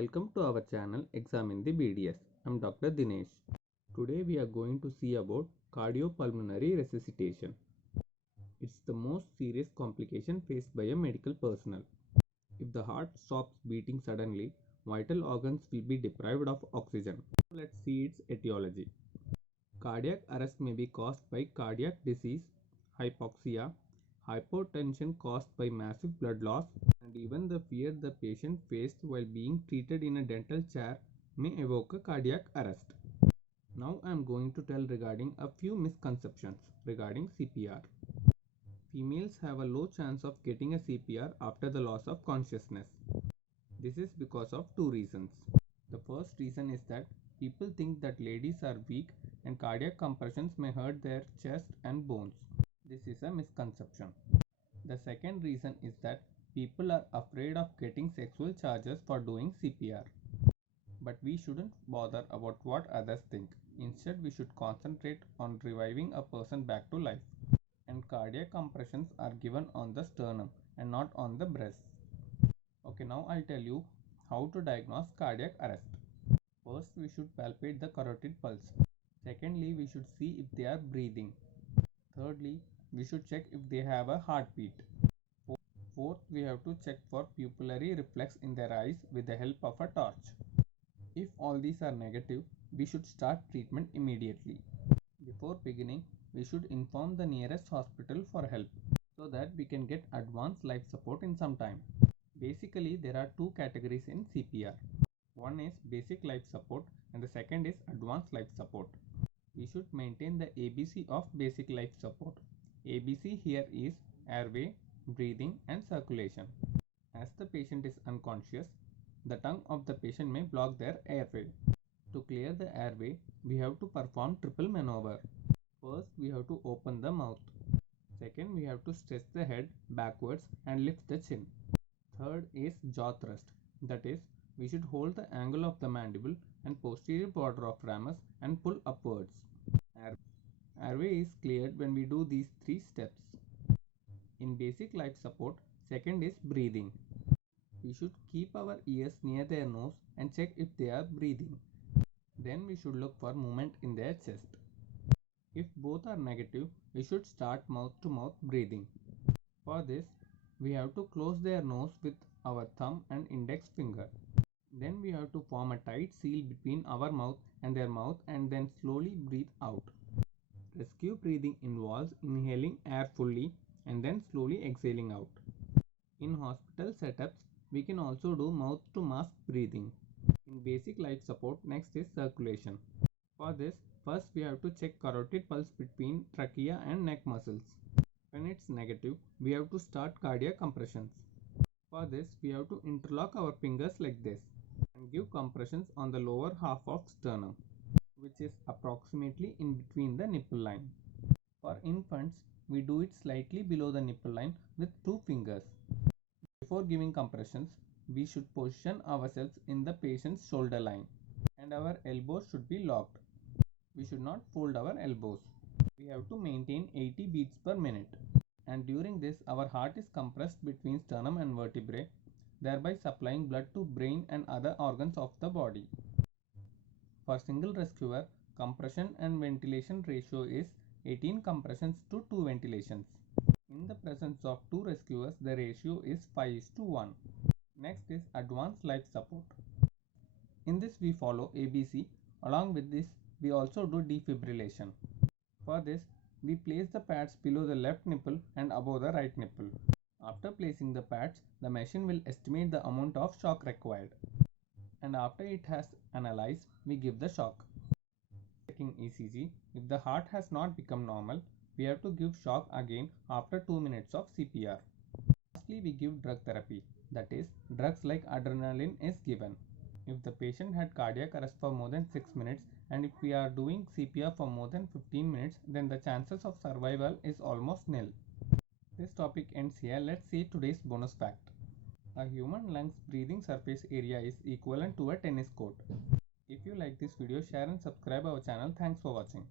Welcome to our channel Examine the BDS. I'm Dr. Dinesh. Today we are going to see about cardiopulmonary resuscitation. It's the most serious complication faced by a medical personnel. If the heart stops beating suddenly, vital organs will be deprived of oxygen. Let's see its etiology. Cardiac arrest may be caused by cardiac disease, hypoxia, hypotension caused by massive blood loss, and even the fear the patient faced while being treated in a dental chair may evoke a cardiac arrest. Now I am going to tell regarding a few misconceptions regarding CPR. Females have a low chance of getting a CPR after the loss of consciousness. This is because of two reasons. The first reason is that people think that ladies are weak and cardiac compressions may hurt their chest and bones. This is a misconception. The second reason is that people are afraid of getting sexual charges for doing CPR. But we shouldn't bother about what others think. Instead, we should concentrate on reviving a person back to life. And cardiac compressions are given on the sternum and not on the breast. Okay, now I'll tell you how to diagnose cardiac arrest. First, we should palpate the carotid pulse. Secondly, we should see if they are breathing. Thirdly, we should check if they have a heartbeat. Fourth, we have to check for pupillary reflex in their eyes with the help of a torch. If all these are negative, we should start treatment immediately. Before beginning, we should inform the nearest hospital for help so that we can get advanced life support in some time. Basically, there are two categories in CPR. One is basic life support and the second is advanced life support. We should maintain the ABC of basic life support. ABC here is airway, breathing and circulation. As the patient is unconscious, the tongue of the patient may block their airway. To clear the airway, we have to perform triple maneuver. First, we have to open the mouth. Second, we have to stretch the head backwards and lift the chin. Third is jaw thrust. That is, we should hold the angle of the mandible and posterior border of ramus and pull upwards. Airway is cleared when we do these three steps. In basic life support, second is breathing. We should keep our ears near their nose and check if they are breathing. Then we should look for movement in their chest. If both are negative, we should start mouth-to-mouth breathing. For this, we have to close their nose with our thumb and index finger. Then we have to form a tight seal between our mouth and their mouth and then slowly breathe out. Rescue breathing involves inhaling air fully and then slowly exhaling out. In hospital setups, we can also do mouth-to-mask breathing. In basic life support, next is circulation. For this, first we have to check carotid pulse between trachea and neck muscles. When it's negative, we have to start cardiac compressions. For this, we have to interlock our fingers like this and give compressions on the lower half of sternum, which is approximately in between the nipple line. For infants, we do it slightly below the nipple line with two fingers. Before giving compressions, we should position ourselves in the patient's shoulder line and our elbows should be locked. We should not fold our elbows. We have to maintain 80 beats per minute. And during this, our heart is compressed between sternum and vertebrae, thereby supplying blood to brain and other organs of the body. For single rescuer, compression and ventilation ratio is 18 compressions to 2 ventilations. In the presence of two rescuers, the ratio is 5:1. Next is advanced life support. In this we follow ABC. Along with this, we also do defibrillation. For this, we place the pads below the left nipple and above the right nipple. After placing the pads, the machine will estimate the amount of shock required. And after it has analyzed, we give the shock. Checking ECG, if the heart has not become normal, we have to give shock again after 2 minutes of CPR. Lastly, we give drug therapy, that is, drugs like adrenaline is given. If the patient had cardiac arrest for more than 6 minutes and if we are doing CPR for more than 15 minutes, then the chances of survival is almost nil. This topic ends here. Let's see today's bonus fact. A human lung's breathing surface area is equivalent to a tennis court. If you like this video, share and subscribe our channel. Thanks for watching.